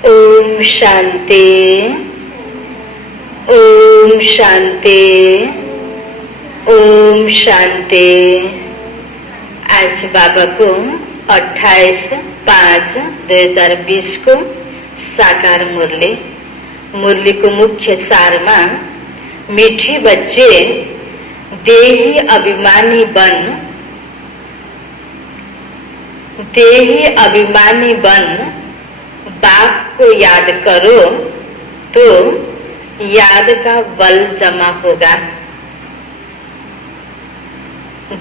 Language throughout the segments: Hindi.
ओम शांति, ओम शांति, ओम शांति। आज बाबा को 28/5/2020 को साकार मुरली। मुरली को मुख्य सार में मीठे बच्चे देही अभिमानी बन, देही अभिमानी बन बाप को याद करो तो याद का बल जमा होगा।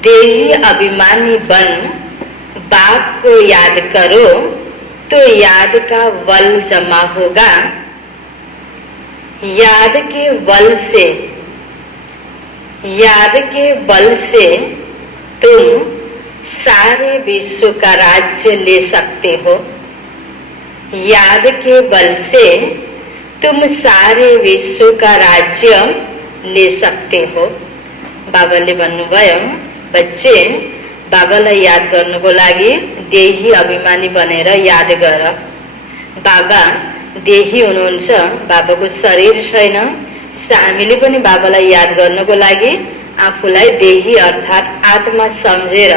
देही अभिमानी बन बाप को याद करो तो याद का बल जमा होगा। याद के बल से तुम सारे विश्व का राज्य ले सकते हो। याद के बल से तुम सारे विश्व का राज्य ले सकते हो। बाबाले भन्नुभयो बच्चे बाबालाई याद गर्नुको लागि देही अभिमानी बनेर याद गर। बाबा देही हुनुहुन्छ, बाबाको शरीर छैन। हामीले पनि बाबालाई याद गर्नुको लागि आफूलाई देही अर्थात आत्मा सम्झेर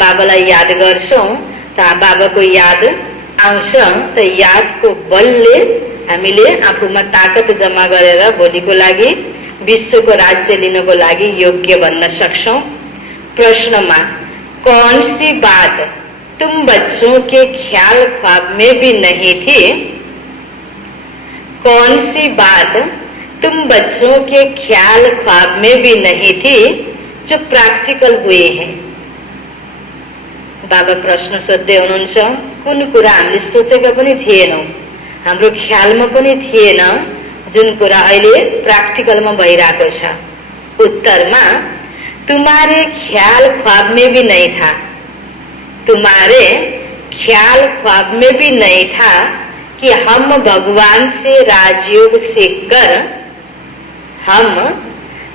बाबालाई याद गर्छौं त बाबाको याद आउँछ। त यादको बलले हामीले आफूमा ताकत जमा गरेर भोलिको लागि विश्वको राज्य लिनको लागि योग्य बन्न सक्छौं। प्रश्नमा कौन सी बात तुम बच्चों के ख्याल ख्वाब में भी नहीं थी? कौन सी बात तुम बच्चों के ख्याल ख्वाब में भी नहीं थी जो प्रैक्टिकल हुए हैं? बाबा प्रश्न सोध्दै हुनुहुन्छ, कुन कुरा हामीले सोचेका पनि थिएनौं, हाम्रो ख्यालमा पनि थिएन, जुन कुरा अहिले प्रैक्टिकलमा भइरहेको छ? उत्तरमा तुम्हारे ख्याल ख्वाब में भी नहीं था, तुम्हारे ख्याल ख्वाब में भी नहीं था कि हम भगवान से राजयोग सीखकर, हम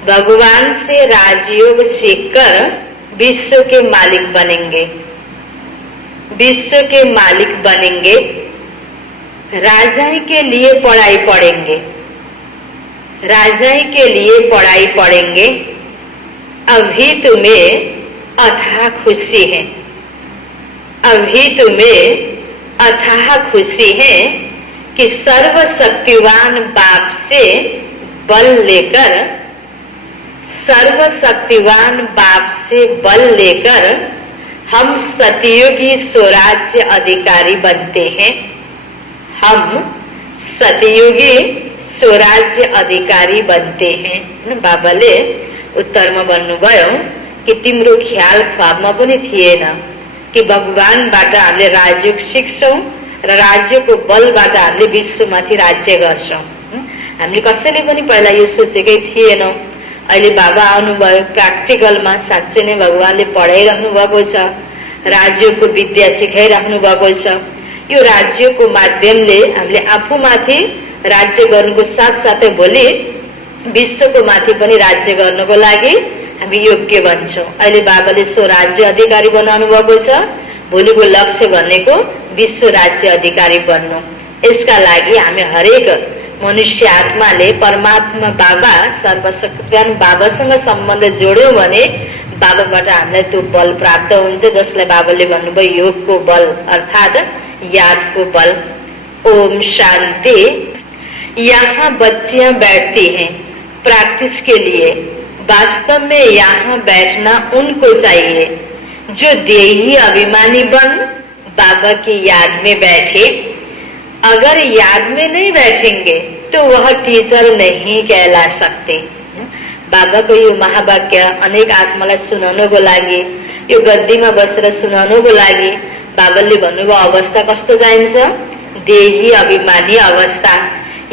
भगवान से राजयोग सीखकर विश्व के मालिक बनेंगे, विश्व के मालिक बनेंगे, राजाई के लिए पढ़ाई पढ़ेंगे, राजाई के लिए पढ़ाई पढ़ेंगे। अभी तुम्हें अथाह खुशी है, अभी तुम्हें अथाह खुशी है कि सर्वशक्तिवान बाप से बल लेकर, सर्वशक्तिवान बाप से बल लेकर हम सतयुगी स्वराज्य अधिकारी बनते हैं, हम सतयुगी स्वराज्य अधिकारी बनते हैं। बाबाले उत्तरमा भन्नुभयो कि तिम्रो ख्याल ख्वाबमा पनि थिएन कि भगवानबाट हामीले राजयोग सिक्छौं र राज्यको बलबाट हामीले विश्वमाथि राज्य गर्छौं। हामीले कसैले पनि पहिला यो सोचेकै थिएनौं। अहिले बाबा आउनुभयो, प्र्याक्टिकलमा साँच्चै नै भगवानले पढाइराख्नु भएको छ, राज्यको विद्या सिकाइराख्नु भएको छ। यो राज्यको माध्यमले हामीले आफूमाथि राज्य गर्नुको साथसाथै भोलि विश्वको माथि पनि राज्य गर्नको लागि हामी योग्य बन्छौं। अहिले बाबाले स्वराज्य अधिकारी बनाउनु भएको छ। भोलिको लक्ष्य भनेको विश्व राज्य अधिकारी बन्नु। यसका लागि हामी हरेक मनुष्य आत्माले परमात्मा बाबा सर्वशक्तिवान बाबासँग सम्बन्ध जोड्यौं भने बाबाबाट हामीलाई त्यो बल प्राप्त हुन्छ, जसलाई बाबाले भन्नुभयो योगको बल अर्थात यादको बल। ओम शांति। यहाँ बच्चियां बैठती हैं प्रैक्टिस के लिए। वास्तव में यहाँ बैठना उनको चाहिए जो देही अभिमानी बन बाबा की याद में बैठे। अगर याद में नहीं बैठेंगे तो वह टीचर नहीं कहला सकते। बाबा को यो महावाक्य अनेक आत्मालाई सुनाउनको लागि, यो गद्दीमा बसेर सुनाउनको लागि बाबाले भन्नुभयो अवस्था कस्तो चाहिन्छ? देही अभिमानी अवस्था।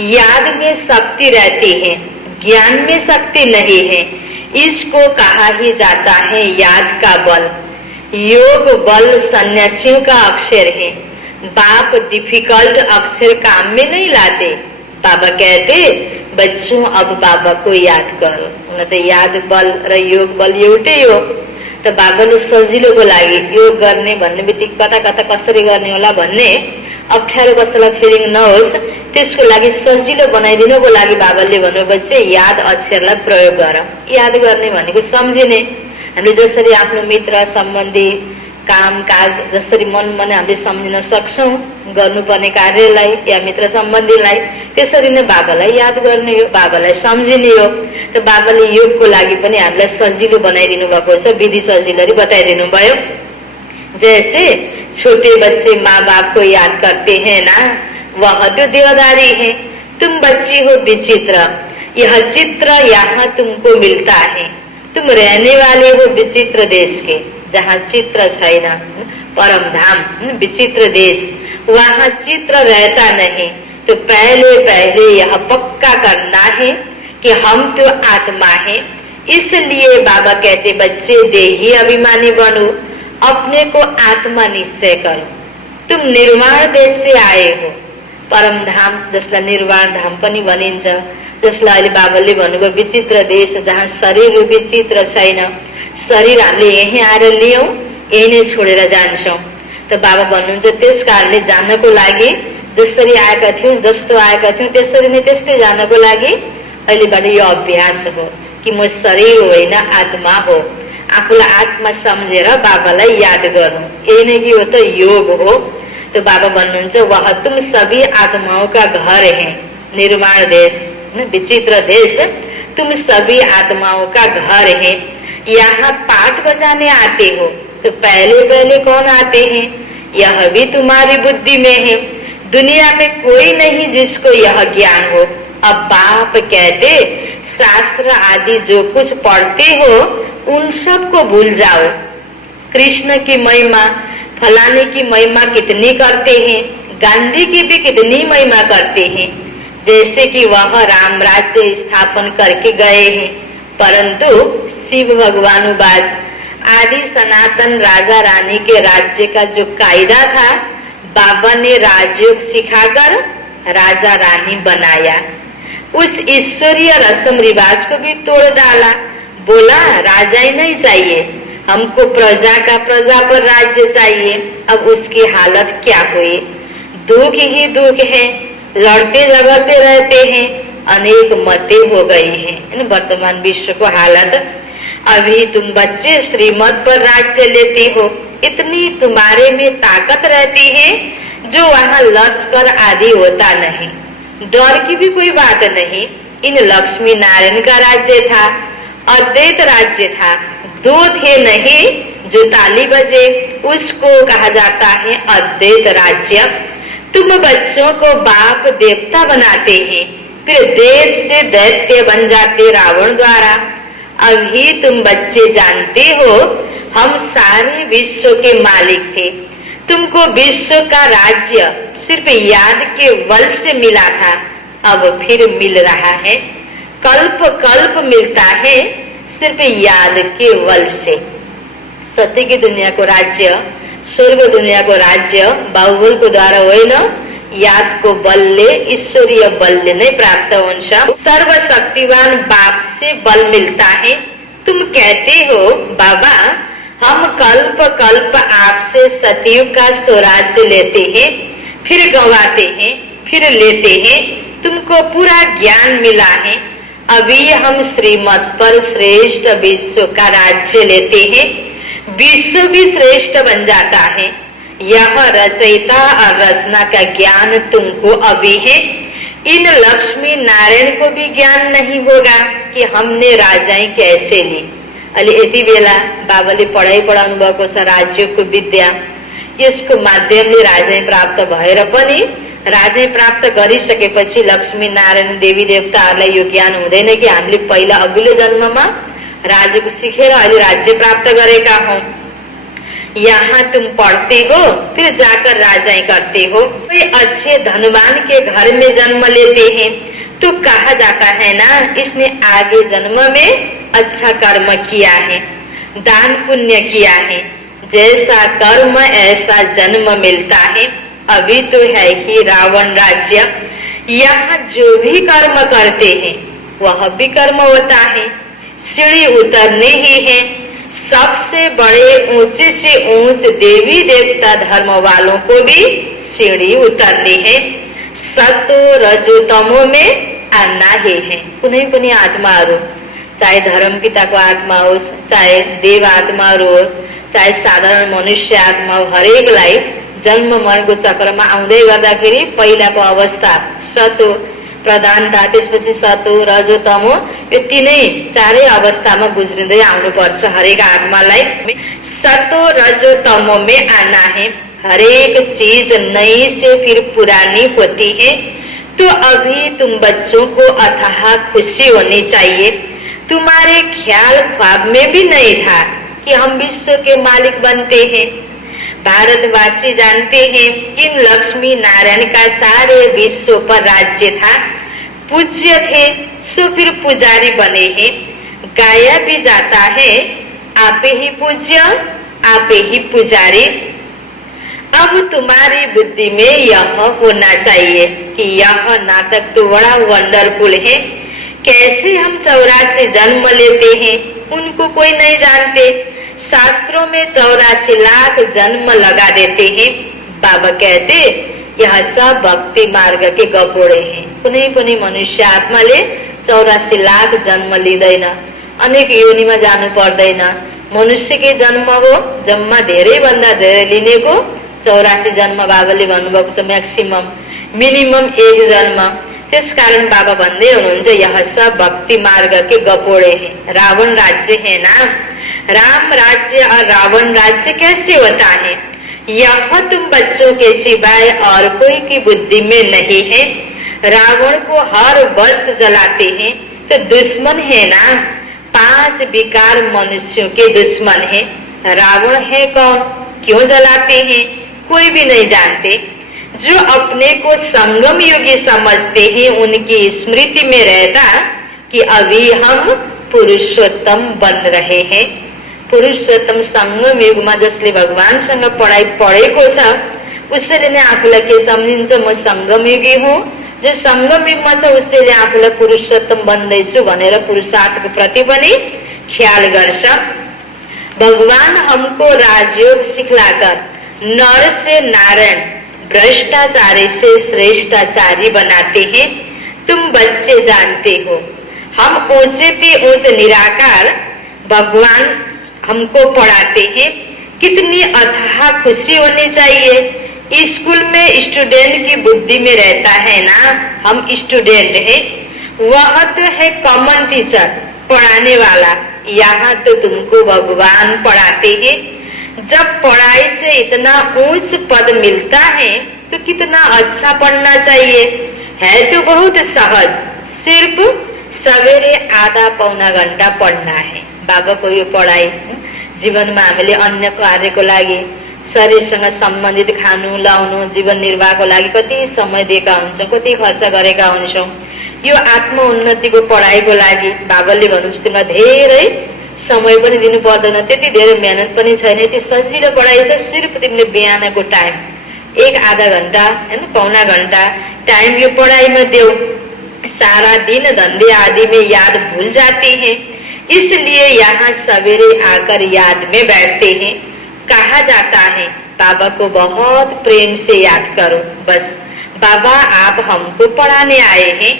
याद में शक्ति रहती है, ज्ञान में शक्ति नहीं है। इसको कहा ही जाता है याद का बल। योग बल सन्यासियों का अक्षर है। बाप डिफिकल्ट अक्षर काम में नहीं लाते। बाबा कहते बच्चों अब बाबा को याद करो। हुन त याद बल र योग बल एउटै हो। बाबाले सजिलोको लागि योग गर्ने भन्ने बित्तिकै कता कता कसरी गर्ने होला भन्ने अप्ठ्यारो कसैलाई फिलिङ नहोस् त्यसको लागि सजिलो बनाइदिनुको लागि बाबाले भन्नुभएको चाहिँ याद अक्षरलाई प्रयोग गर। याद गर्ने भनेको सम्झिने। हामीले जसरी आफ्नो मित्र सम्बन्धी काम काज जसरी मनमा नै हामीले सम्झिन सक्छौँ गर्नुपर्ने कार्यलाई या मित्र सम्बन्धीलाई, त्यसरी नै बाबालाई याद गर्ने हो, बाबालाई सम्झिने हो। त बाबाले योगको लागि पनि हामीलाई सजिलो बनाइदिनु भएको छ, विधि सजिलो बताइदिनु भयो। जैसे छोटे बच्चे माँ बाप को याद करते हैं ना, वह तो देवदारी है। तुम बच्ची हो विचित्र, यह चित्र यहाँ तुमको मिलता है। तुम रहने वाले हो विचित्र देश के, जहाँ चित्र छैन, परम धाम विचित्र देश, वहाँ चित्र रहता नहीं। तो पहले पहले यह पक्का करना है कि हम तो आत्मा है। इसलिए बाबा कहते बच्चे देही अभिमानी बनो, अपने को आत्मा निश्चय करो। तुम निर्वाण देश से आए हो, परम धाम जसलाई निर्वाण धाम पनि भनिन्छ, जसलाई अहिले बाबाले भन्नुभयो विचित्र देश जहाँ शरीर विचित्र छैन। शरीर हामीले यही आएर लियौं, यही नै छोडेर जान्छौं। त बाबा भन्नुहुन्छ त्यस कारणले जानको लागि जसरी आएका थियौं, जस्तो आएका थियौं त्यसरी नै त्यस्तै जानको लागि अहिलेबाट यो अभ्यास हो कि म शरीर होइन आत्मा हो। आफूलाई आत्मा सम्झेर बाबालाई याद गर्नु, यही नै के हो त योग हो। तो बाबा भन्नुहुन्छ वह तुम सभी आत्माओं का घर है, निर्माण देश विचित्र देश, तुम सभी आत्माओं का घर है। यहाँ पाठ बजाने आते हो, तो पहले पहले कौन आते हैं? यह भी तुम्हारी बुद्धि में है। दुनिया में कोई नहीं जिसको यह ज्ञान हो। अब बाप कहते शास्त्र आदि जो कुछ पढ़ते हो उन सब को भूल जाओ। कृष्ण की महिमा, फलाने की महिमा कितनी करते हैं, गांधी की भी कितनी महिमा करते हैं, जैसे कि वह राम राज्य स्थापन करके गए हैं। परंतु शिव भगवानुबाज आदि सनातन राजा रानी के राज्य का जो कायदा था, बाबा ने राजयोग सिखाकर राजा रानी बनाया। उस ईश्वरीय रस्म रिवाज को भी तोड़ डाला। बोला राजा ही नहीं चाहिए, हमको प्रजा का प्रजा पर राज्य चाहिए। अब उसकी हालत क्या हुई? दुख ही दुख है, लड़ते झगड़ते रहते हैं, अनेक मतें हो गई हैं। वर्तमान विश्व को हालत। अभी तुम बच्चे श्रीमत पर राज्य लेते हो, इतनी तुम्हारे में ताकत रहती है जो वहाँ लश्कर आदि होता नहीं। डर की भी कोई बात नहीं। इन लक्ष्मी नारायण का राज्य था, अद्वैत राज्य था, दो थे नहीं जो ताली बजे, उसको कहा जाता है अद्वैत राज्य। तुम बच्चों को बाप देवता बनाते हैं, फिर दैत्य से दैत्य बन जाते रावण द्वारा। अभी तुम बच्चे जानते हो हम सारे विश्व के मालिक थे। तुमको विश्व का राज्य सिर्फ याद के बल से मिला था, अब फिर मिल रहा है। कल्प कल्प मिलता है सिर्फ याद के बल से। सत्य की दुनिया को राज्य, स्वर्ग दुनिया को राज्य बाहुबल को द्वारा होइन, याद को बलले, ईश्वरीय बलले नै प्राप्त हुन्छ। सर्वशक्तिवान बाप से बल मिलता है। तुम कहते हो बाबा हम कल्प कल्प आपसे सतयुग का स्वराज्य लेते हैं, फिर गंवाते हैं, फिर लेते हैं, तुमको पूरा ज्ञान मिला है। अभी हम श्रीमत पर श्रेष्ठ विश्व का राज्य लेते हैं, विश्व भी श्रेष्ठ बन जाता है। यह रचयिता और रचना का ज्ञान तुमको अभी है। इन लक्ष्मी नारायण को भी ज्ञान नहीं होगा कि हमने राजाई कैसे ली। अलि यति बेला बाबाले पढाइ पढाउनु भएको छ राज्यको विद्या, यसको माध्यमले राजाई प्राप्त भएर पनि राजाई प्राप्त गरिसकेपछि लक्ष्मी नारायण देवी देवताहरूलाई यो ज्ञान हुँदैन कि हामीले पहिला अघिल्लो जन्ममा राज्यको सिखेर अहिले राज्य प्राप्त गरेका हौं। यहाँ तुम पढ़ते हो, फिर जाकर राजाई करते हो। वे अच्छे धनवान के घर में जन्म लेते हैं तो कहा जाता है ना इसने आगे जन्म में अच्छा कर्म किया है, दान पुण्य किया है, जैसा कर्म ऐसा जन्म मिलता है। अभी तो है ही रावण राज्य, यहाँ जो भी कर्म करते हैं वह भी कर्म होता है, सीढ़ी उतरने ही है। सबसे बड़े ऊंचे से ऊंच देवी देवता धर्म वालों को भी सीढ़ी उतरनी है। सतो रजो तमो में आना ही है। कुनै पनि आत्माहरू, चाहे धर्म पिताको आत्मा होस्, चाहे देव आत्माहरू होस्, चाहे साधारण मनुष्य आत्मा हो, हरेकलाई जन्म मरणको चक्रमा आउँदै गर्दाखेरि पहिलाको अवस्था सतो प्रधानता, त्यसपछि सतो रजो तमो, यो तीनै चारै अवस्थामा गुज्रिँदै आउनुपर्छ हरेक आत्मालाई। सतो रजो तमो में आना है। हरेक चीज नई से फिर पुरानी होती है। तो अभी तुम बच्चों को अथाह खुशी होनी चाहिए। तुम्हारे ख्याल ख्वाब में भी नहीं था कि हम विश्व के मालिक बनते हैं। भारतवासी जानते हैं कि लक्ष्मी नारायण का सारे विश्व पर राज्य था। पूज्य थे सो फिर पुजारी बने हैं। गाया भी जाता है आपे ही पूज्य आपे ही पुजारी। अब तुम्हारी बुद्धि में यह होना चाहिए कि यह नाटक तो बड़ा वंडरफुल है। कैसे हम 84 जन्म लेते हैं उनको कोई नहीं जानते। शास्त्रों में 84 लाख जन्म लगा देते हैं। बाबा कहते यह सब भक्ति मार्ग के गपोड़े हैं। कुनै पनि मनुष्य आत्माले 84 लाख जन्म लिँदैन, अनेक योनिमा जानु पर्दैन। मनुष्यकै जन्म हो, जम्मा धेरै भन्दा धेरै लिनेको 84 जन्म बाबाले भन्नुभएको छ, मैक्सिमम मिनिमम 1 जन्म। त्यसकारण बाबा भन्दै हुनुहुन्छ यह सब भक्ति मार्ग के गपोड़े हैं। रावण राज्य है ना, राम राज्य और रावण राज्य कैसे होता है? यह तुम बच्चों के सिवाय और कोई की बुद्धि में नहीं है। रावण को हर वर्ष जलाते हैं तो दुश्मन है ना, 5 विकार मनुष्यों के दुश्मन है। रावण है कौन, क्यों जलाते हैं, कोई भी नहीं जानते। जो अपने को संगम युगी समझते हैं उनकी स्मृति में रहता कि अभी हम पुरुषोत्तम बन रहे हैं। पुरुषोत्तम संगम युगमा जसले भगवानसँग पढाइ पढेको छ उसैले नै आफूलाई के सम्झिन्छ, म संगम युगी हुँ। जो संगम युगमा छ उसैले आफूलाई पुरुषोत्तम बन्दैछु भनेर पुरुषार्थको प्रति पनि ख्याल गर्छ। भगवान हमको राजयोग सिखलाकर नर से नारायण, भ्रष्टाचारी से श्रेष्ठाचारी बनाते हैं। तुम बच्चे जानते हो हम ऊंचे से ऊंचे निराकार भगवान हमको पढ़ाते हैं। कितनी अथाह खुशी होनी चाहिए। स्कूल में स्टूडेंट की बुद्धि में रहता है ना, हम स्टूडेंट हैं, वह तो है कॉमन टीचर, पढ़ाने वाला। यहाँ तो तुमको भगवान पढ़ाते हैं। जब पढ़ाई से इतना ऊंच पद मिलता है तो कितना अच्छा पढ़ना चाहिए। है तो बहुत सहज, सिर्फ सवेरे आधा पौना घंटा पढ्ना है। बाबाको यो पढाइ जीवनमा हामीले अन्य कार्यको लागि, शरीरसँग सम्बन्धित खानु लाउनु, जीवन निर्वाहको लागि कति समय दिएका हुन्छौँ, कति खर्च गरेका हुन्छौँ। यो आत्म उन्नतिको पढाइको लागि बाबाले भन्नुहुन्छ तिमीलाई धेरै समय पनि दिनु पर्दैन, त्यति धेरै मेहनत पनि छैन, यति सजिलो पढाइ छ। सिर्फ तिमीले बिहानको टाइम 1 आधा घंटा हैन, पौना घंटा टाइम यो पढ़ाई में देव। सारा दिन धंधे आदि में याद भूल जाते हैं, इसलिए यहाँ सवेरे आकर याद में बैठते हैं। कहा जाता है बाबा को बहुत प्रेम से याद करो। बस बाबा आप हमको पढ़ाने आए हैं।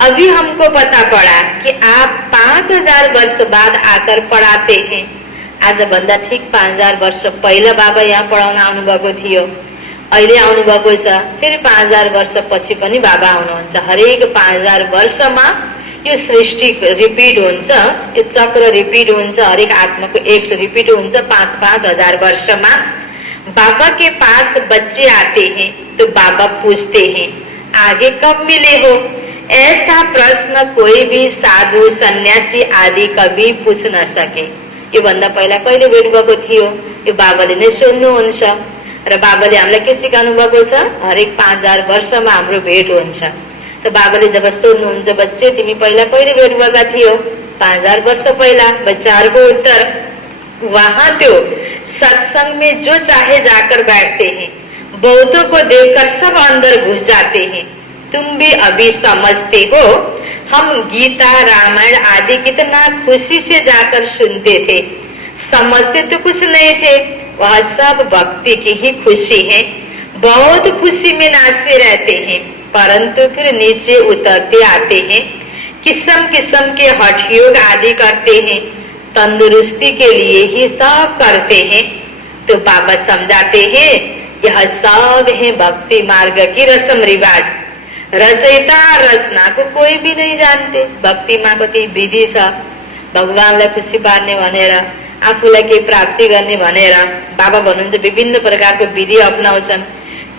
अभी हमको पता पड़ा कि आप 5000 वर्ष बाद आकर पढ़ाते हैं। आज भन्दा ठीक 5000 वर्ष पहिला बाबा यहाँ पढाउन आउनुभएको थियो, अहिले आउनुभएको छ। फेरि 5000 वर्ष पछि पनि बाबा आउनुहुन्छ। हरेक 5000 वर्षमा यो सृष्टि रिपिट हुन्छ, यो चक्र रिपिट हुन्छ, हरेक आत्माको एक रिपिट हुन्छ 5-5 हजार वर्षमा। बाबा के पास बच्चे आते हैं तो बाबा पूछते हैं आगे कब मिले हो। ऐसा प्रश्न कोई भी साधु सन्यासी आदि कभी पूछ न सके। यो भन्दा पहिला कहिले भेट भएको थियो यो बाबाले नै सोध्नुहुन्छ। र बाबाले हामीलाई के सिकाउनु भएको छ, हरेक 5000 वर्षमा हाम्रो भेट हुन्छ। तो बाबाले जब सोध्नुहुन्छ बच्चे तिमी पहिला कहिले भेट भएका थियो, 5000 वर्ष पहिला। बच्चाहरूको उत्तर वहां तो सत्संग में जो चाहे जाकर बैठते हैं, बहुतों को देखकर सब अंदर घुस जाते हैं। तुम भी अभी समझते हो, हम गीता रामायण आदि कितना खुशी से जाकर सुनते थे, समझते तो कुछ नहीं थे। वह सब भक्ति की ही खुशी है। बहुत खुशी में नाचते रहते हैं, परंतु फिर नीचे उतरते आते हैं, किस्म किस्म के हठ योग आदि करते हैं, तंदुरुस्ती के लिए ही सब करते हैं। तो बाबा समझाते हैं यह सब है भक्ति मार्ग की रस्म रिवाज। रचयिता रचना को कोई भी नहीं जानते। भक्तिमा कति विधि छ, भगवानलाई खुसी पार्ने भनेर, आफूलाई केही प्राप्ति गर्ने भनेर बाबा भन्नुहुन्छ विभिन्न प्रकारको विधि अपनाउँछन्,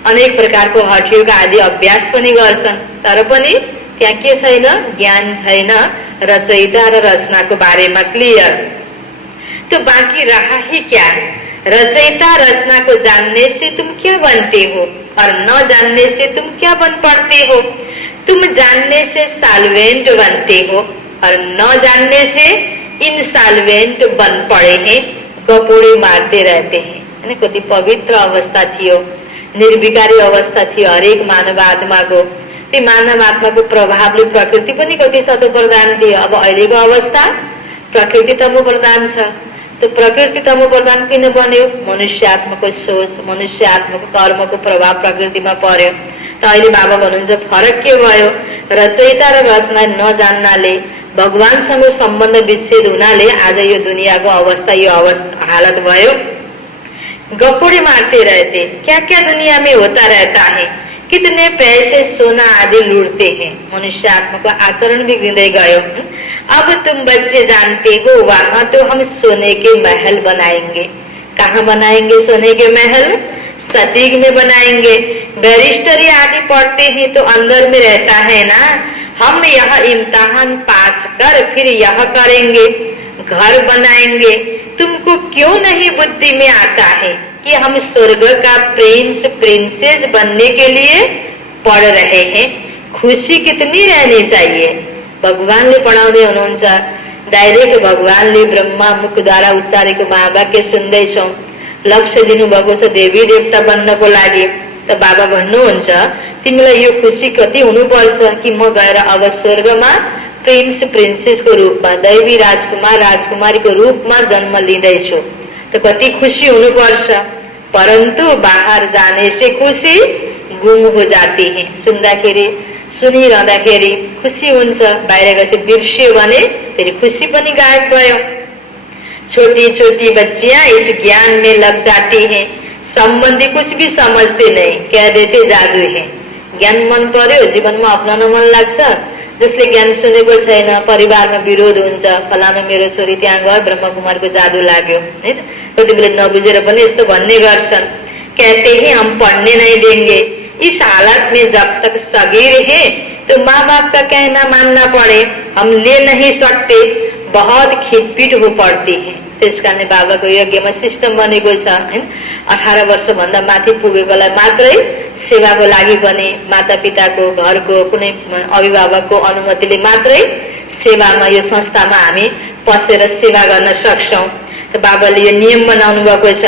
अनेक प्रकारको हठयोग आदि अभ्यास पनि गर्छन्, तर पनि त्यहाँ के छैन, ज्ञान छैन रचयिता र रचनाको बारेमा क्लियर। तो बाँकी रहा ही क्या? रचयिता रचना को जानने से तुम क्या बनते हो और न जानने से तुम क्या बन पड़ते हो? तुम जानने से साल्वेंट बनते हो और न जानने से इनसाल्वेंट बन पड़े हैं, गपोड़ी मारते रहते हैं। कति पवित्र अवस्था थियो, निर्विकारी अवस्था थियो हरेक मानव आत्माको। त्यो मानव आत्माको प्रभावले प्रकृति पनि कति सतो प्रधान थियो। अब अहिलेको अवस्था प्रकृति तमो प्रधान छ। तो प्रकृति तमो प्रधान किन बन्यो? मनुष्य आत्माको सोच, मनुष्य आत्माको कर्मको प्रभाव प्रकृतिमा पर्यो। त अहिले बाबा भन्नुहुन्छ फरक के भयो? रचयिता र रचना नजान्नाले, भगवानसँग सम्बन्ध विच्छेद हुनाले आज यो दुनियाको अवस्था, यो अवस्था हालत भयो। गप्पोड़े मारते रहते, क्या क्या दुनिया में होता रहता है, कितने पैसे सोना आदि लूटते हैं। मनुष्य आत्मा को आचरण बिगड़े गयो। अब तुम बच्चे जानते हो वहां तो हम सोने के महल बनाएंगे। कहाँ बनाएंगे सोने के महल? सतीग में बनाएंगे। बैरिस्टरी आदि पढ़ते हैं तो अंदर में रहता है ना, हम यह इम्तिहान पास कर फिर यह करेंगे, घर बनाएंगे। तुमको क्यों नहीं बुद्धि में आता है कि हम स्वर्ग का प्रिंस प्रिंसेस बनने के लिए पढ़ रहे हैं? खुशी कितनी रहनी चाहिए। भगवानले पढाउँदै हुनुहुन्छ, डाइरेक्ट भगवानले ब्रह्मा मुखद्वारा उच्चारेको महावाक्य सुन्दैछौँ। लक्ष्य दिनुभएको छ देवी देवता बन्नको लागि। त बाबा भन्नुहुन्छ तिमीलाई यो खुसी कति हुनुपर्छ कि म गएर अब स्वर्गमा प्रिन्स प्रिन्सेसको रूपमा, दैवी राजकुमार राजकुमारीको रूपमा जन्म लिँदैछु। त कति खुसी हुनुपर्छ। परन्तु बाहर जाने से खुशी गुम हो जाती है। सुन्दाखेरि सुनिरहँदाखेरि खुसी हुन्छ, बाहिर गएपछि बिर्सियो भने फेरि खुसी पनि गायब भयो। छोटी छोटी बच्चियां इस ज्ञान में लग जाती हैं, संबंधी कुछ भी समझते नहीं, कह देते जादू है। ज्ञान मन पर्यो, जीवनमा अप्नाउन मन लाग्छ। जसले ज्ञान सुनेको छैन, परिवारमा विरोध हुन्छ, फलानु मेरो छोरी त्यहाँ गयो ब्रह्मकुमारको जादू लाग्यो, हैन? कति बेला नबुझेर पनि यस्तो भन्ने गर्छन्। कहते हैं हम पढ़ने नहीं देंगे। इस हालत में जब तक सगीर है तो माँ बाप का कहना मानना पड़े, हम ले नहीं सकते, बहुत खिटपिट हो पड़ती है। त्यस कारणले बाबाको यज्ञमा सिस्टम बनेको छ, हैन? 18 वर्षभन्दा माथि पुगेकोलाई मात्रै सेवाको लागि पनि माता पिताको, घरको कुनै अभिभावकको अनुमतिले मात्रै सेवामा, यो संस्थामा हामी पसेर सेवा गर्न सक्छौं। तो बाबाले यो नियम बनाउनु भएको छ।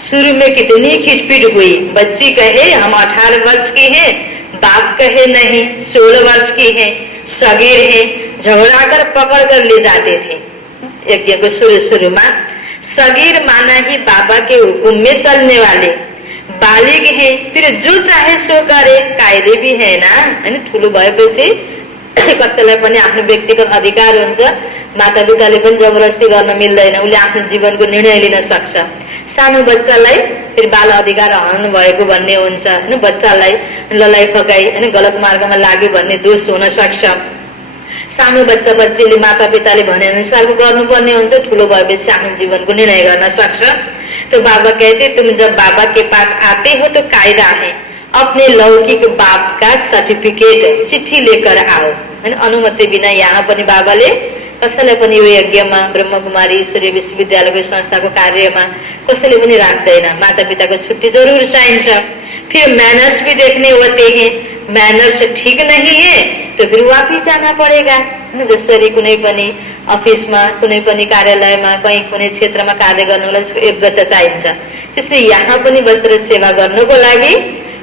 शुरू में कितनी खिटपिट हुई, बच्ची कहे हम 18 वर्ष की हैं, बाप कहे नहीं 16 वर्ष की हैं, सगीर हैं, झगड़ा कर पकड़ कर ले जाते थे। यज्ञ को शुरू में सगीर माना ही बाबा के हुकुम में चलने वाले, बालिग है फिर जो चाहे सो करे, कायदे भी है ना, हैन? ठुलो भएपछि कसैलाई पनि आफ्नो व्यक्तिगत अधिकार हुन्छ। मातापिताले पनि जबरजस्ती गर्न मिल्दैन, उले आफ्नो जीवनको निर्णय लिन सक्छ। सानो बच्चालाई फेरि बाल अधिकार हनन भएको भन्ने हुन्छ, हैन? बच्चालाई ललाई फकाई, हैन, गलत मार्गमा लाग्यो भन्ने दोष हुन सक्छ। सानो बच्चा बच्चीले मातापिताले भने अनुसारको गर्नुपर्ने हुन्छ, ठुलो भएपछि आफ्नो जीवनको निर्णय गर्न सक्छ। तो बाबा कहते तुम जब बाबा के पास आते हो तो कायदा है, अपने लौकिक बाप का सर्टिफिकेट चिट्ठी लेकर आओ, हैन? अनुमति बिना यहाँ पनि बाबाले कसैलाई पनि यो यज्ञमा, ब्रह्मकुमारी ईश्वरीय विश्वविद्यालयको संस्थाको कार्यमा कसैले पनि राख्दैन। मातापिताको छुट्टी जरूर चाहिन्छ। फिर मैनर्स भी देखने होते हैं, मैनर्स ठीक नहीं है तो फिर वापिस जाना पड़ेगा। जसरी कुनै पनि अफिसमा, कुनै पनि कार्यालयमा, कहीँ कुनै क्षेत्रमा कार्य गर्नको लागि त्यसको योग्यता चाहिन्छ। त्यसै यहाँ पनि बसेर सेवा गर्नको लागि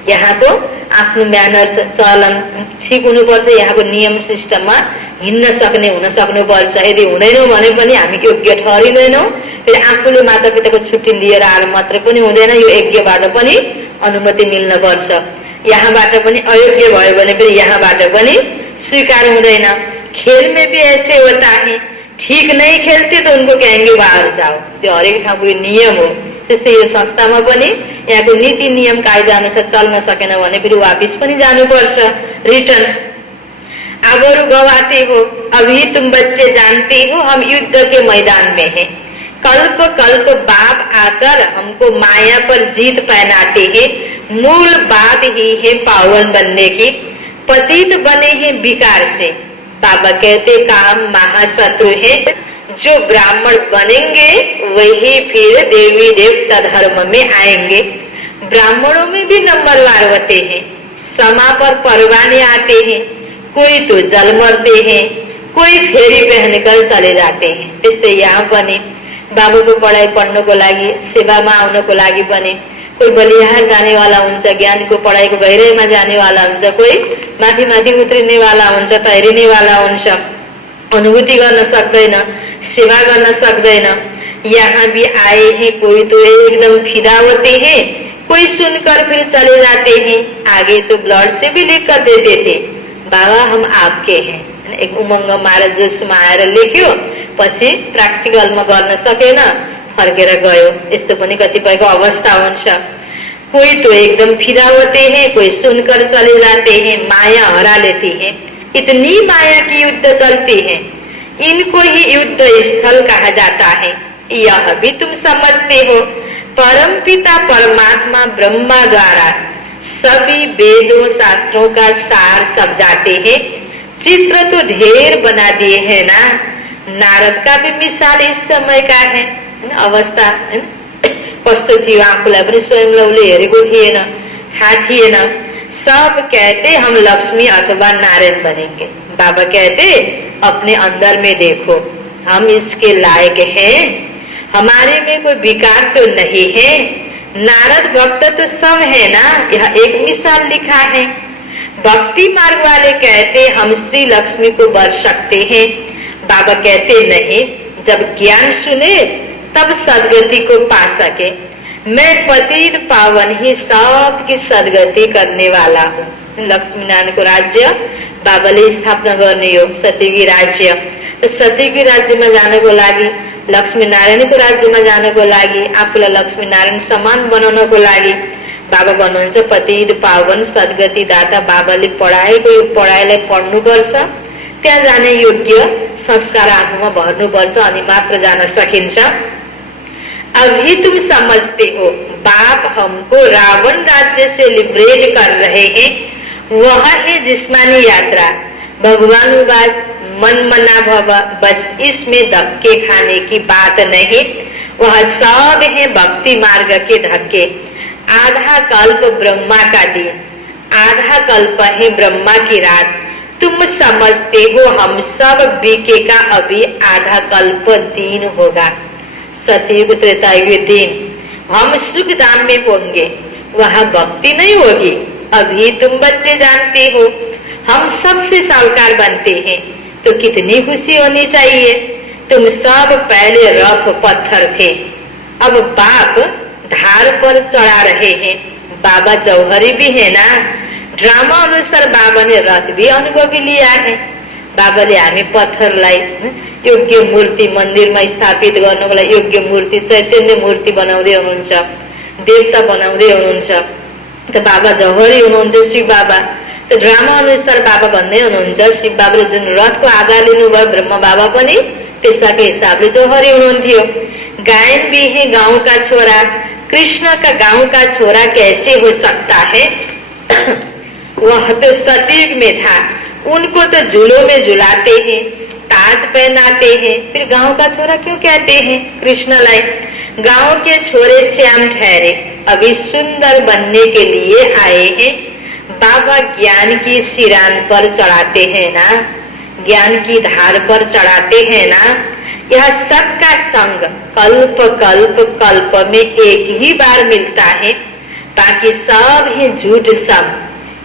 यहाँको आफ्नो म्यानर्स, चलन ठीक हुनुपर्छ। यहाँको नियम सिस्टममा हिँड्न सक्ने हुन सक्नुपर्छ। यदि हुँदैनौँ भने पनि हामी योग्य ठहरिँदैनौँ। फेरि आफूले मातापिताको छुट्टी लिएर आएर मात्र पनि हुँदैन, यो यज्ञबाट पनि अनुमति मिल्न पर्छ। यहाँबाट पनि अयोग्य भयो भने फेरि यहाँबाट पनि स्वीकार हुँदैन। खेल में भी ऐसे होता है, ठीक नहीं खेलते तो उनको कहेंगे बाहर जाओ, त्यो हरेक ठाउँको नियम हो। त्यस्तै यो संस्थामा पनि यहाँको नीति नियम कायदा अनुसार चल्न सकेन भने फेरि वापिस पनि जानुपर्छ, रिटर्न। आबरू गवाते हो, अभी तुम बच्चे जानते हो हम युद्ध के मैदान में हैं। कल्प कल्प बाप आकर हमको माया पर जीत पहनाते हैं। मूल बात ही है पावन बनने की, पतित बने हैं विकार से। बाबा कहते काम महाशत्रु है, जो ब्राह्मण बनेंगे वही फिर देवी देवता धर्म में आएंगे। ब्राह्मणों में भी नंबरवार होते हैं, समा पर परवाने आते हैं, कोई तो जल मरते हैं, कोई फेरी पहनकर चले जाते हैं। त्यस्तै यहाँ पनि बाबुको पढाइ पढ्नको लागि, सेवामा आउनको लागि पनि कोही बलिहार जानेवाला हुन्छ, ज्ञानको पढाइको गहिराइमा जानेवाला हुन्छ, कोही माथि माथि उत्रिनेवाला हुन्छ, तैरिनेवाला हुन्छ, अनुभूति गर्न सक्दैन, सेवा गर्न सक्दैन। यहाँ भी आए हैं, कोई तो एकदम फिदा होते हैं, कोई सुनकर फिर चले जाते हैं। आगे तो ब्लड से भी लिख कर देते थे, बाबा हम आपके हैं। एक उमङ्गमा आएर जोसमा आएर लेख्यो, पछि प्र्याक्टिकलमा गर्न सकेन, फर्केर गयो। यस्तो पनि कतिपयको अवस्था हुन्छ। कोई तो एकदम फिदा होते हैं, कोई सुनकर चले जाते हैं, माया हरा लेती है। इतनी माया की युद्ध चलती है, इनको ही युद्ध स्थल कहा जाता है। यह भी तुम समझते हो, परम पिता परमात्मा ब्रह्मा द्वारा सभी वेदों शास्त्रों का सार सब जाते हैं। चित्र तो ढेर बना दिए है ना। नारद का भी मिसाल इस समय का है, अवस्था है। कस्तो थियो, आफूलाई पनि स्वयंलाई उसले हेरेको थिएन, थाहा थिएन। सब कहते हम लक्ष्मी अथवा नारायण बनेंगे। बाबा कहते अपने अंदर में देखो, हम इसके लायक हैं, हमारे में कोई विकार तो नहीं है। नारद भक्त तो सब है ना, यह एक मिसाल लिखा है। भक्ति मार्ग वाले कहते हम श्री लक्ष्मी को बर सकते हैं। बाबा कहते नहीं, जब ज्ञान सुने तब सदगति को पा सके। मैं पतित पावन ही सबकी सदगति करने वाला हूँ। लक्ष्मी नारायण को राज्य बाबाले स्थापना गर्ने हो, सत्ययुगी राज्य। तो सत्ययुगी राज्यमा जानको लागि, लक्ष्मी नारायणको राज्यमा जानको लागि, आफूलाई लक्ष्मी नारायण समान बनाउनको लागि बाबा भन्नुहुन्छ पतित पावन सद्गति दाता। बाबाले पढाएको यो पढाइलाई पढ्नुपर्छ, त्यहाँ जाने योग्य संस्कार आफूमा भर्नुपर्छ, अनि मात्र जान सकिन्छ। अभी तुम समझते हो, बाप हमको रावण राज्य से लिबरेट कर रहे हैं। वह है जिस्मानी यात्रा। भगवान उवाच मन मना भव, बस इसमें धक्के खाने की बात नहीं। वह सब है भक्ति मार्ग के धक्के। आधा कल्प ब्रह्मा का दिन, आधा कल्प है ब्रह्मा की रात। तुम समझते हो हम सब बीकेगा, अभी आधा कल्प दिन होगा। सतयुग त्रेतायुग दिन हम सुख धाम में होंगे, वहाँ भक्ति नहीं होगी। अभी तुम बच्चे जानते हो हम सबसे साहूकार बनते हैं, तो कितनी खुशी होनी चाहिए। तुम सब पहले रफ पत्थर थे, अब बाप धार पर चढ़ा रहे हैं। बाबा जौहरी भी है ना। ड्रामा अनुसार बाबा ने रथ भी अनुभवी लिया है। बाबाले हामी पत्थरलाई योग्य मूर्ति मन्दिरमा स्थापित गर्नको लागि योग्य मूर्ति चैतन्य मूर्ति बनाउँदै हुनुहुन्छ, देवता बनाउँदै हुनुहुन्छ। त बाबा जौहरी हुनुहुन्छ, शिव बाबा। त ड्रामा अनुसार बाबा भन्दै हुनुहुन्छ, शिव बाबाले जुन रथको आधार लिनुभयो, ब्रह्म बाबा पनि त्यसका हिसाबले जौहरी हुनुहुन्थ्यो। गायन भी है गाँव का छोरा, कृष्ण का गाँव का छोरा कैसे हो सकता है। वह तो सतयुग में था, उनको तो झूलों में झुलाते हैं, ताज पहनाते हैं, फिर गांव का छोरा क्यों कहते हैं कृष्ण लाई। गांव के छोरे श्याम ठहरे, अभी सुंदर बनने के लिए आए हैं। बाबा ज्ञान की सिरान पर चढ़ाते हैं ना, ज्ञान की धार पर चढ़ाते हैं ना। यह सबका संग कल्प कल्प कल्प में एक ही बार मिलता है, बाकी सब है झूठ संग।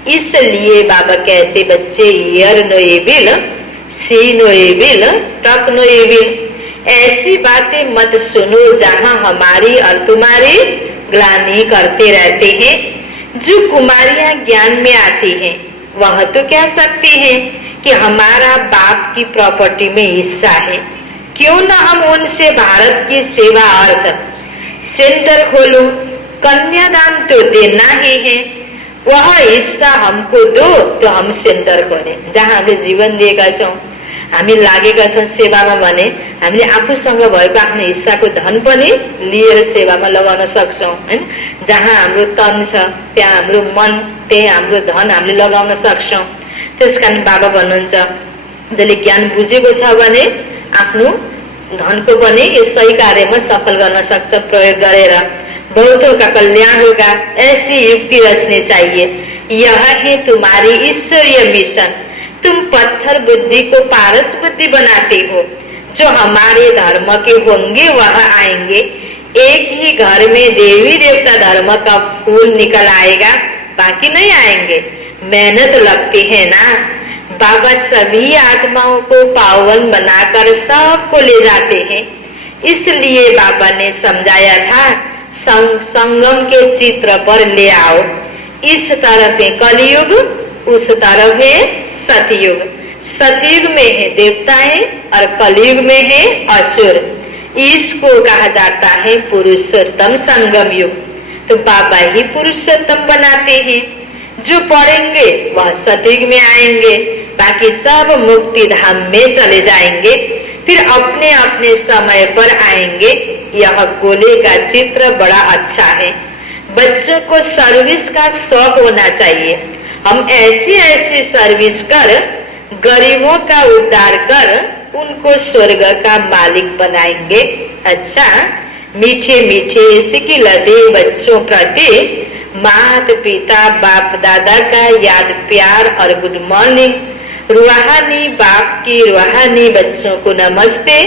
इसलिए बाबा कहते बच्चे ईयर नो एविल, सी नो एविल, टक नो एविल। ऐसी बातें मत सुनो जहां हमारी और तुम्हारी ग्लानि करते रहते हैं। जो कुमारियां ज्ञान में आती हैं वह तो कह सकती हैं कि हमारा बाप की प्रॉपर्टी में हिस्सा है, क्यों ना हम उनसे भारत की सेवा अर्थ सेंटर खोलो, कन्यादान तो देना ही है, वह हिस्सा हमको दो तो हम सेन्टर करें। जहाँ हामीले जीवन दिएका छौँ, हामी लागेका छौँ सेवामा भने हामीले आफूसँग भएको आफ्नो हिस्साको धन पनि लिएर सेवामा लगाउन सक्छौँ हैन। जहाँ हाम्रो तन छ त्यहाँ हाम्रो मन, त्यही हाम्रो धन हामीले लगाउन सक्छौँ। त्यसकारण बाबा भन्नुहुन्छ जसले ज्ञान बुझेको छ भने आफ्नो धनको पनि यो सही कार्यमा सफल गर्न सक्छ प्रयोग गरेर। बहुतों का कल्याण होगा, ऐसी युक्ति रचनी चाहिए। यह है तुम्हारी ईश्वरीय मिशन। तुम पत्थर बुद्धि को पारस बुद्धि बनाते हो। जो हमारे धर्म के होंगे वह आएंगे। एक ही घर में देवी देवता धर्म का फूल निकल आएगा, बाकी नहीं आएंगे। मेहनत लगती है ना। बाबा सभी आत्माओं को पावन बनाकर सबको ले जाते हैं। इसलिए बाबा ने समझाया था संगम के चित्र पर ले आओ। इस तरफ है कलयुग, उस तरफ है सतयुग। सतयुग में है देवताएं और कलयुग में है असुर। इसको कहा जाता है पुरुषोत्तम संगम युग। तो बाबा ही पुरुषोत्तम बनाते हैं। जो पढ़ेंगे वह सतयुग में आएंगे, बाकी सब मुक्ति धाम में चले जाएंगे, फिर अपने अपने समय पर आएंगे। यह गोले का चित्र बड़ा अच्छा है। बच्चों को सर्विस का शौक होना चाहिए। हम ऐसी ऐसी सर्विस कर गरीबों का उद्धार कर उनको स्वर्ग का मालिक बनाएंगे। अच्छा, मीठे मीठे सिकिलते बच्चों प्रति माता पिता बाप दादा का याद प्यार और गुड मॉर्निंग। रूहानी बाप की रूहानी बच्चों को नमस्ते।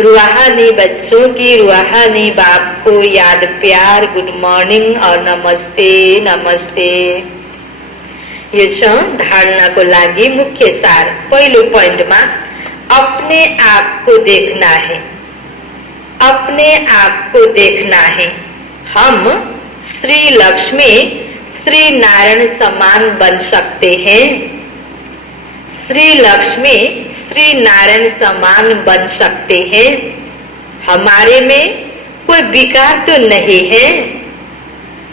रूहानी बच्चों की रूहानी बाप को याद प्यार गुड मॉर्निंग और नमस्ते नमस्ते। यो छ धारणा को लागि मुख्य सार। पहिलो पोइन्टमा अपने आप को देखना है। अपने आप को देखना है। हम श्री लक्ष्मी श्री नारायण समान बन सकते हैं। श्री लक्ष्मी श्री नारायण समान बन सकते हैं। हमारे में कोई विकार तो नहीं है।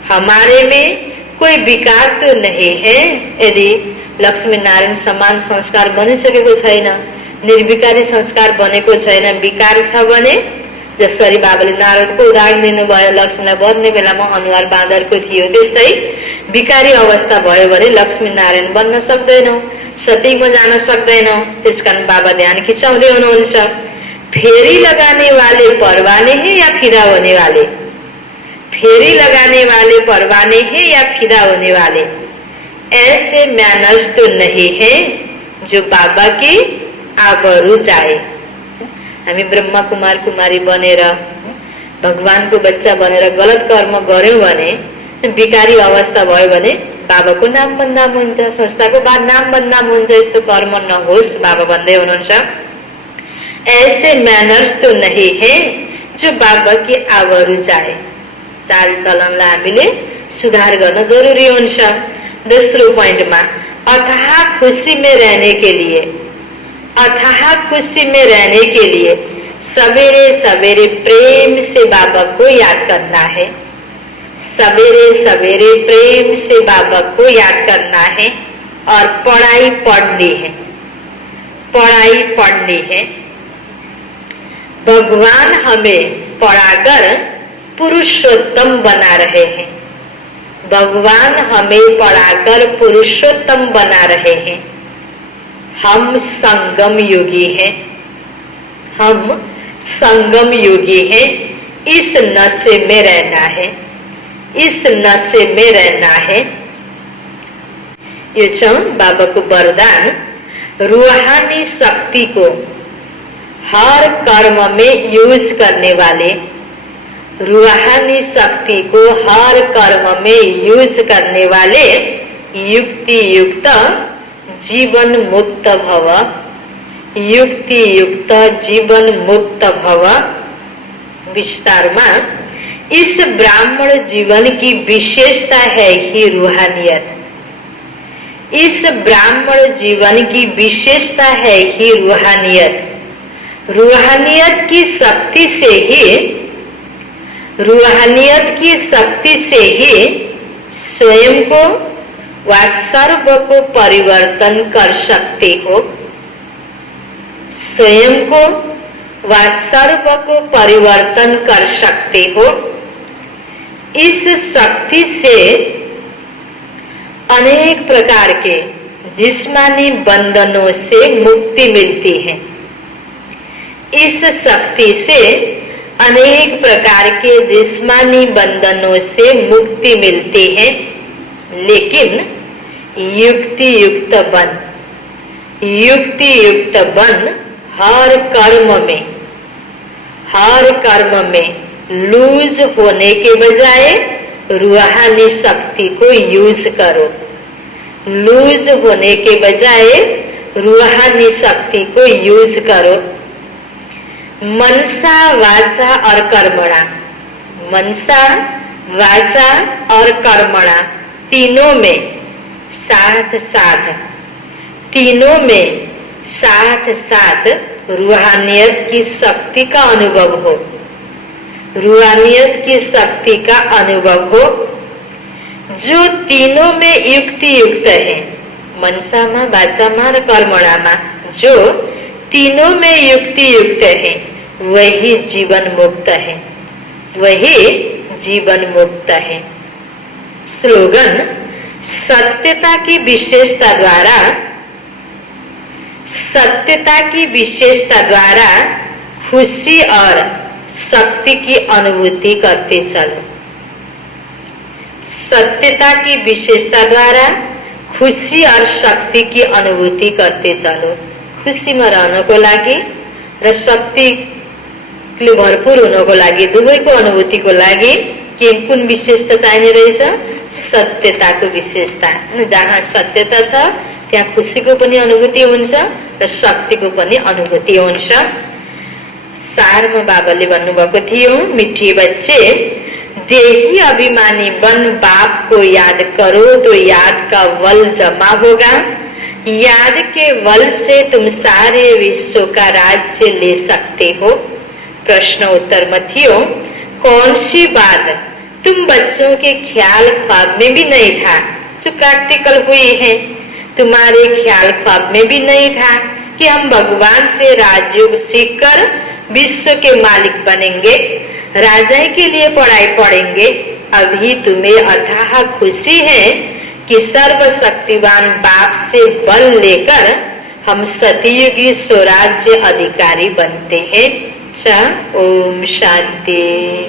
हमारे में कोई विकार तो नहीं है। यदि लक्ष्मी नारायण समान संस्कार बनिसकेको छैन, निर्विकारी संस्कार बनेको छैन, विकार छ भने जसरी बाबाले नारदको उदाहरण दिनुभयो, लक्ष्मीलाई बन्ने बेलामा अनुहार बाँदरको थियो, त्यस्तै विकारी अवस्था भयो भने लक्ष्मी नारायण बन्न सक्दैनौं, सतीमा जान सक्दैनौं। त्यसकारण बाबा ध्यान खिचाउँदै हुनुहुन्छ, फेरी लगाने वाले परवाने हैं या फिदा होने वाले? फेरी लगाने वाले परवाने हैं या फिदा होने वाले? ऐसे मैनर्स तो नहीं है जो बाबा की आबरू जाए। हामी ब्रह्मा कुमार कुमारी बनेर भगवानको बच्चा बनेर गलत कर्म गर्यौं भने, विकारी अवस्था भयो भने बाबाको नाम बदनाम हुन्छ, संस्थाको नाम बदनाम हुन्छ। यस्तो कर्म नहोस् बाबा भन्दै हुनुहुन्छ। ऐसे मैनर्स तो नहीं है जो बाबा की आबरू जाए। चाल चलनलाई हामीले सुधार गर्न जरुरी हुन्छ। दोस्रो पोइन्टमा अथाह खुशी में रहने के लिए, अथाह खुशी में रहने के लिए सवेरे सवेरे प्रेम से बाबा को याद करना है। सवेरे सवेरे प्रेम से बाबा को याद करना है और पढ़ाई पढ़नी है। पढ़ाई पढ़नी है। भगवान हमें पढ़ाकर पुरुषोत्तम बना रहे हैं। भगवान हमें पढ़ाकर पुरुषोत्तम बना रहे हैं। हम संगम योगी हैं। हम संगम योगी हैं। इस नशे में रहना है। इस नशे में रहना है। यो छ बाबा को वरदान। रूहानी शक्ति को हर कर्म में यूज करने वाले, रूहानी शक्ति को हर कर्म में यूज करने वाले युक्ति युक्त जीवन मुक्त भव। युक्ति युक्त जीवन मुक्त भव। विस्तारमा इस ब्राह्मण जीवन की विशेषता है ही रूहानियत। इस ब्राह्मण जीवन की विशेषता है ही रूहानियत। रूहानियत की शक्ति से ही स्वयं को व सर्व को परिवर्तन कर सकते हो। स्वयं को व सर्व को परिवर्तन कर सकते हो। इस शक्ति से अनेक प्रकार के जिस्मानी बंधनों से मुक्ति मिलती है। इस शक्ति से अनेक प्रकार के जिस्मानी बंधनों से मुक्ति मिलती है, लेकिन युक्ति युक्त बन हर कर्म में लूज होने के बजाय रूहानी शक्ति को यूज करो। लूज होने के बजाय रूहानी शक्ति को यूज करो। मनसा वाचा और कर्मणा, मनसा वाचा और कर्मणा तीनों में साथ रूहानियत की शक्ति का अनुभव हो। रूहानियत की शक्ति का अनुभव हो जो तीनों में युक्त है। मनसा में, वाचा में और कर्मणा में जो तीनों में युक्त है, वही जीवन मुक्त है। वही जीवन मुक्त है। स्लोगन: सत्यता की विशेषता द्वारा खुशी और शक्ति की अनुभूति करते चलो। सत्यता की विशेषता द्वारा खुशी और शक्ति की अनुभूति करते चलो। खुशी में रहनको लागि र शक्ति भरपूर हुनको लागि, दुवैको अनुभूतिको लागि कुन विशेषता चाहिने रहेछ? सत्यताको विशेषता। जहाँ सत्यता छ त्यहाँ खुशीको पनि अनुभूति हुन्छ र शक्तिको पनि अनुभूति हुन्छ। सारमा बाबाले भन्नुभएको थियो, मिठिए बच्चे, देही अभिमानी बन बाप को याद करो तो याद का बल जमा होगा। याद के बल से तुम सारे विश्व का राज्य ले सकते हो। प्रश्न उत्तर में थियो, कौन सी बात तुम बच्चों के ख्याल ख्वाब में भी नहीं था जो प्रैक्टिकल हुई है? तुम्हारे ख्याल ख्वाब में भी नहीं था कि हम भगवान से राजयोग सीखकर विश्व के मालिक बनेंगे, राजा के लिए पढ़ाई पढ़ेंगे। अभी तुम्हें अथाह खुशी है कि सर्वशक्तिवान बाप से बल लेकर हम सतयुगी स्वराज्य अधिकारी बनते हैं। ओम शांति।